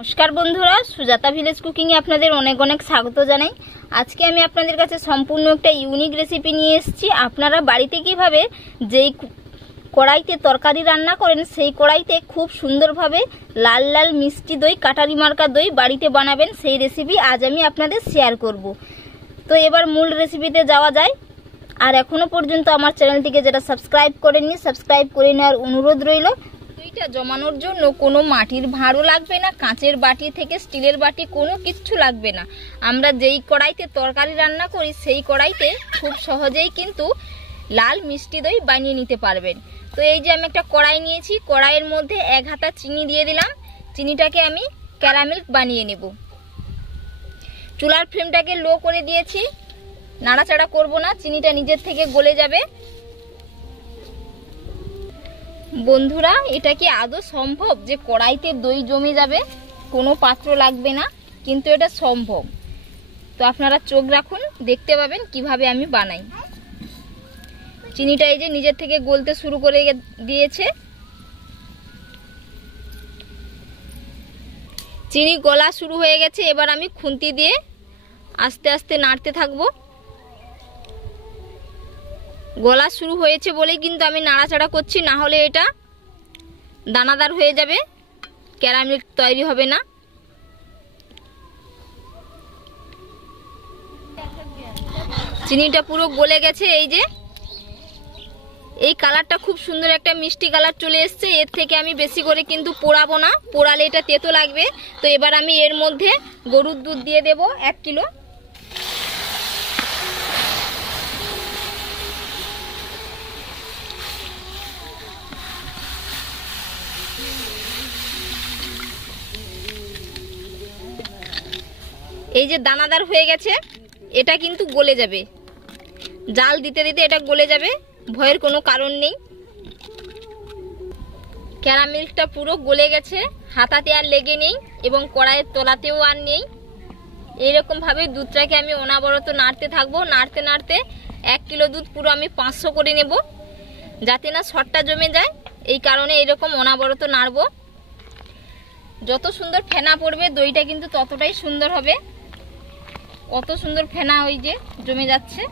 নমস্কার বন্ধুরা, Sujata village cooking এ আপনাদের অনেক অনেক স্বাগত জানাই। আজকে আমি আপনাদের কাছে সম্পূর্ণ একটা ইউনিক রেসিপি নিয়ে এসেছি। আপনারা বাড়িতে কিভাবে যেই কড়াইতে তরকারি রান্না করেন সেই কড়াইতে খুব সুন্দরভাবে লাল লাল মিষ্টি দই, কাটারি মার্কা দই বাড়িতে বানাবেন, সেই রেসিপি আজ আমি আপনাদের শেয়ার করব। তো এবার মূল রেসিপিতে যাওয়া যায়। আর এখনো পর্যন্ত আমার চ্যানেলটিকে যারা সাবস্ক্রাইব করেননি, সাবস্ক্রাইব করে নেওয়ার অনুরোধ রইল। দইটা জমানোর জন্য কোনো মাটির ভাঁড়ও লাগবে না, কাঁচের বাটি থেকে স্টিলের বাটি কোনো কিচ্ছু লাগবে না। আমরা যেই কড়াইতে তরকারি রান্না করি সেই কড়াইতে খুব সহজেই কিন্তু লাল মিষ্টি দই বানিয়ে নিতে পারবেন। তো এই যে আমি একটা কড়াই নিয়েছি, কড়াইয়ের মধ্যে 1 হাতা চিনি দিয়ে দিলাম। চিনিটাকে আমি ক্যারামেল বানিয়ে নেব। চুলার ফ্লেমটাকে লো করে দিয়েছি, নাড়াচাড়া করব না, চিনিটা নিজের থেকে গলে যাবে। বন্ধুরা, এটা কি আদৌ সম্ভব যে কড়াইতে দই জমে যাবে, কোনো পাত্র লাগবে না? কিন্তু এটা সম্ভব। তো আপনারা চোখ রাখুন, দেখতে পাবেন কিভাবে আমি বানাই। চিনিটা এই যে নিজের থেকে গলতে শুরু করে দিয়েছে। চিনি গলা শুরু হয়ে গেছে। এবার আমি খুন্তি দিয়ে আস্তে আস্তে নাড়তে থাকবো। গলা শুরু হয়েছে বলেই কিন্তু আমি নাড়াচাড়া করছি, না হলে এটা দানাদার হয়ে যাবে, ক্যারামেল তৈরি হবে না। চিনিটা পুরো গলে গেছে। এই যে এই কালারটা খুব সুন্দর একটা মিষ্টি কালার চলে এসছে। এর থেকে আমি বেশি করে কিন্তু পোড়াবো না, পোড়ালে এটা তেতো লাগবে। তো এবার আমি এর মধ্যে গরুর দুধ দিয়ে দেব 1 কিলো। এই যে দানাদার হয়ে গেছে, এটা কিন্তু গলে যাবে, জাল দিতে দিতে এটা গলে যাবে, ভয়ের কোনো কারণ নেই। ক্যারামেলটা পুরো গলে গেছে, হাতাতে আর লেগে নেই এবং কড়াইয়ের তলাতেও আর নেই। এইরকম ভাবে দুধটাকে আমি অনবরত নাড়তে থাকবো। নাড়তে নাড়তে 1 কিলো দুধ পুরো আমি 500 করে নেব, যাতে না শর্টটা জমে যায়। এই কারণে এরকম অনবরত নাড়বো। যত সুন্দর ফেনা পড়বে দইটা কিন্তু ততটাই সুন্দর হবে। কত সুন্দর ফেনা ওই যে জমে যাচ্ছে।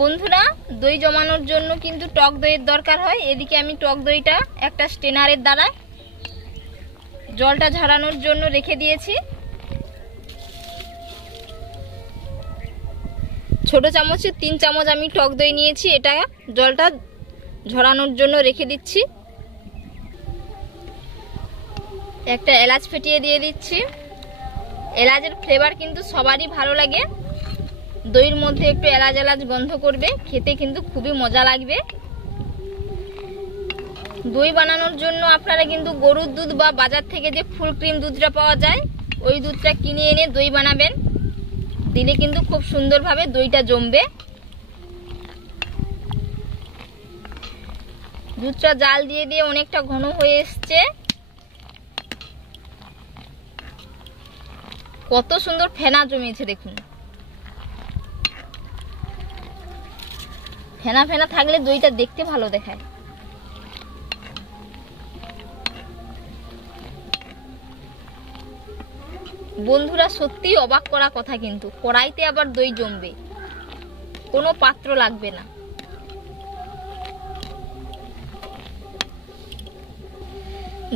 বন্ধুরা, দই জমানোর জন্য কিন্তু টক দইয়ের দরকার হয়। এদিকে আমি টক দইটা একটা স্ট্রেনারের দ্বারা জলটা ঝরানোর জন্য রেখে দিয়েছি। ছোট চামচে 3 চামচ আমি টক দই নিয়েছি, এটা জলটা ঝরানোর জন্য রেখে দিচ্ছি। একটা এলাচ ফেটিয়ে দিয়ে দিচ্ছি। এলাচের ফ্লেভার কিন্তু সবারই ভালো লাগে। দইয়ের মধ্যে একটু এলাচ এলাচ গন্ধ করবে, খেতে কিন্তু খুবই মজা লাগবে। দই বানানোর জন্য আপনারা কিন্তু গরুর দুধ বা বাজার থেকে যে ফুল ক্রিম দুধটা পাওয়া যায় ওই দুধটা কিনে এনে দই বানাবেন, দিলে কিন্তু খুব সুন্দরভাবে দইটা জমবে। দুধটা জাল দিয়ে দিয়ে অনেকটা ঘন হয়ে এসছে। কত সুন্দর ফেনা জমেছে দেখুন। ফেনা ফেনা থাকলে দইটা দেখতে ভালো দেখায়। বন্ধুরা, সত্যি অবাক করা কথা, কিন্তু কড়াইতে আবার দই জমবে, কোনো পাত্র লাগবে না।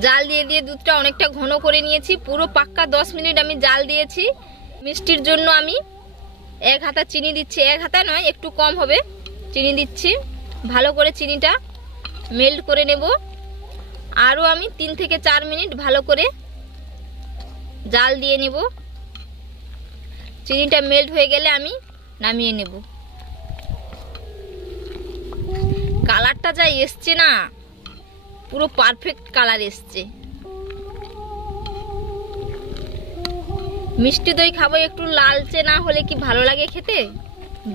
জাল দিয়ে দিয়ে দুধটা অনেকটা ঘন করে নিয়েছি। পুরো পাক্কা 10 মিনিট আমি জাল দিয়েছি। মিষ্টির জন্য আমি 1 হাতা চিনি দিচ্ছি। 1 হাতা নয়, একটু কম হবে চিনি দিচ্ছি। ভালো করে চিনিটা মেল্ট করে নেব। আরও আমি 3 থেকে 4 মিনিট ভালো করে জাল দিয়ে নেব। চিনিটা মেল্ট হয়ে গেলে আমি নামিয়ে নেব। কালারটা যা এসছে না, পুরো পারফেক্ট কালার এসছে। মিষ্টি দই খাবো, একটু লালচে না হলে কি ভালো লাগে খেতে?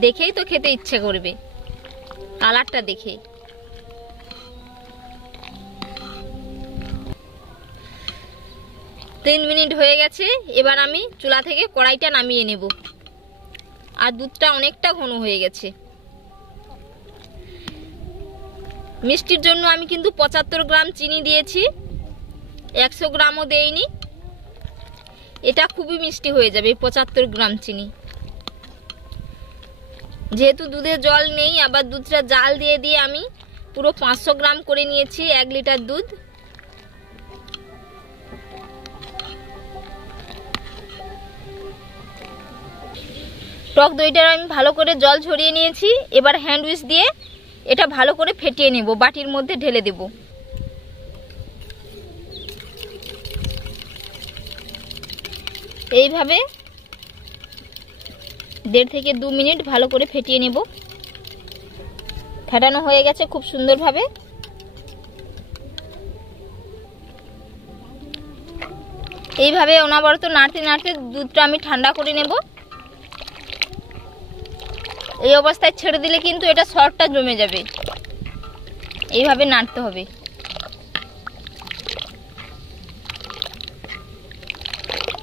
দেখেই তো খেতে ইচ্ছে করবে কালারটা দেখে। তিন মিনিট হয়ে গেছে। এবার আমি চুলা থেকে কড়াইটা নামিয়ে নেব। আর দুধটা অনেকটা ঘন হয়ে গেছে। মিষ্টির জন্য আমি কিন্তু 75 গ্রাম চিনি দিয়েছি, 100 গ্রামও দেইনি। এটা খুবই মিষ্টি হয়ে যাবে 75 গ্রাম চিনি। যেহেতু দুধে জল নেই, আবার দুধটা জাল দিয়ে দিয়ে আমি পুরো 500 গ্রাম করে নিয়েছি 1 লিটার দুধ। টক দইটার আমি ভালো করে জল ঝরিয়ে নিয়েছি। এবার হ্যান্ড উইচ দিয়ে এটা ভালো করে ফেটিয়ে নেব, বাটির মধ্যে ঢেলে দেব। এইভাবে 1.5 থেকে 2 মিনিট ভালো করে ফেটিয়ে নেব। ফেটানো হয়ে গেছে খুব সুন্দরভাবে। এইভাবে অনবরত নাড়তে নাড়তে দুধটা আমি ঠান্ডা করে নেব। এই অবস্থায় ছেড়ে দিলে কিন্তু এটা সরটা জমে যাবে, এইভাবে নাড়তে হবে।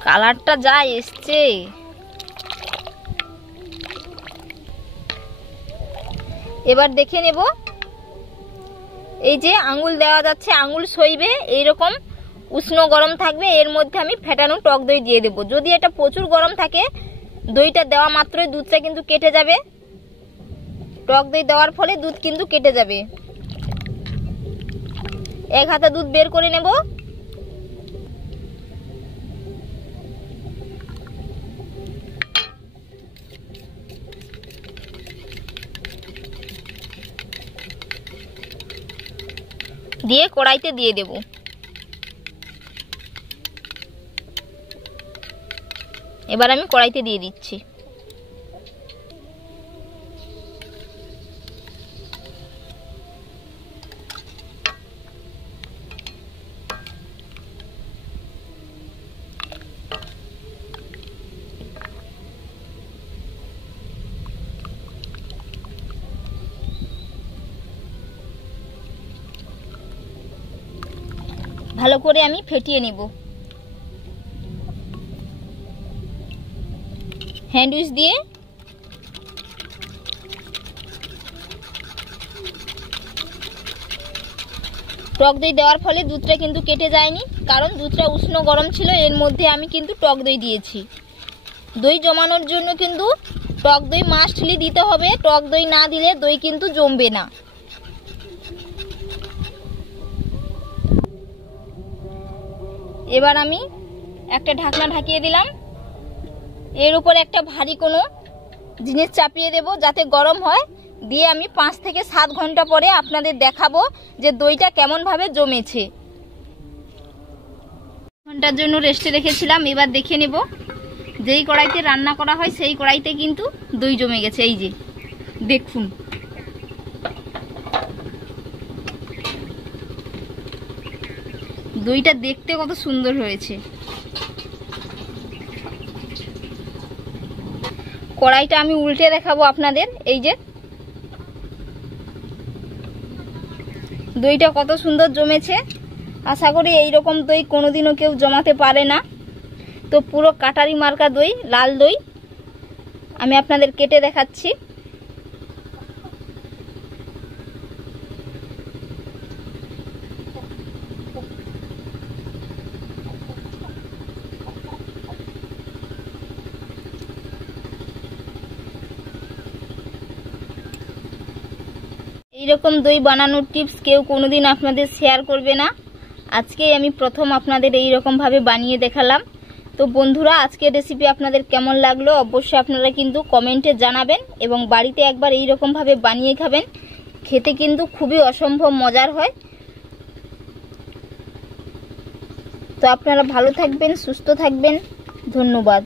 কালারটা যা এসছে, এবার দেখে নেব। এই যে আঙুল দেওয়া যাচ্ছে, আঙুল সইবে, এইরকম উষ্ণ গরম থাকবে। এর মধ্যে আমি ফেটানো টক দই দিয়ে দেব। যদি এটা প্রচুর গরম থাকে, দইটা দেওয়া মাত্রই দুধটা কিন্তু কেটে যাবে। টক দই দেওয়ার ফলে দুধ কিন্তু কেটে যাবে। 1 হাতা দুধ বের করে নেব। দিয়ে কড়াইতে দিয়ে দেব। এবার আমি কড়াইতে দিয়ে দিচ্ছি। ভালো করে আমি ফেটিয়ে নেব। হ্যান্ড উইচ দিয়ে টক দই দেওয়ার ফলে দুধটা কিন্তু কেটে যায়নি, কারণ দুধটা উষ্ণ গরম ছিল। এর মধ্যে আমি কিন্তু টক দই দিয়েছি। দই জমানোর জন্য কিন্তু টক দই মাস্টলি দিতে হবে। টক দই না দিলে দই কিন্তু জমবে না। এবার আমি একটা ঢাকনা ঢাকিয়ে দিলাম। এর উপর একটা ভারী কোনো জিনিস চাপিয়ে দেব যাতে গরম হয়। দিয়ে আমি 5 থেকে 7 ঘন্টা পরে আপনাদের দেখাবো যে দইটা কেমন ভাবে জমেছে। ঘন্টার জন্য রেস্টে রেখেছিলাম। এবার দেখে নেব। যেই কড়াইতে রান্না করা হয় সেই কড়াইতে কিন্তু দই জমে গেছে। এই যে দেখুন, দইটা দেখতে কত সুন্দর হয়েছে। কড়াইটা আমি উল্টে দেখাবো আপনাদের। এই যে দইটা কত সুন্দর জমেছে। আশা করি এইরকম দই কোনোদিনও কেউ জমাতে পারে না। তো পুরো কাটারি মার্কা দই, লাল দই আমি আপনাদের কেটে দেখাচ্ছি। এইরকম দই বানানোর টিপস কেউ কোনোদিন আপনাদের শেয়ার করবে না। আজকেই আমি প্রথম আপনাদের এইরকম ভাবে বানিয়ে দেখালাম। তো বন্ধুরা, আজকের রেসিপি আপনাদের কেমন লাগলো অবশ্যই আপনারা কিন্তু কমেন্টে জানাবেন এবং বাড়িতে একবার এইরকম ভাবে বানিয়ে খাবেন। খেতে কিন্তু খুবই অসম্ভব মজার হয়। তো আপনারা ভালো থাকবেন, সুস্থ থাকবেন। ধন্যবাদ।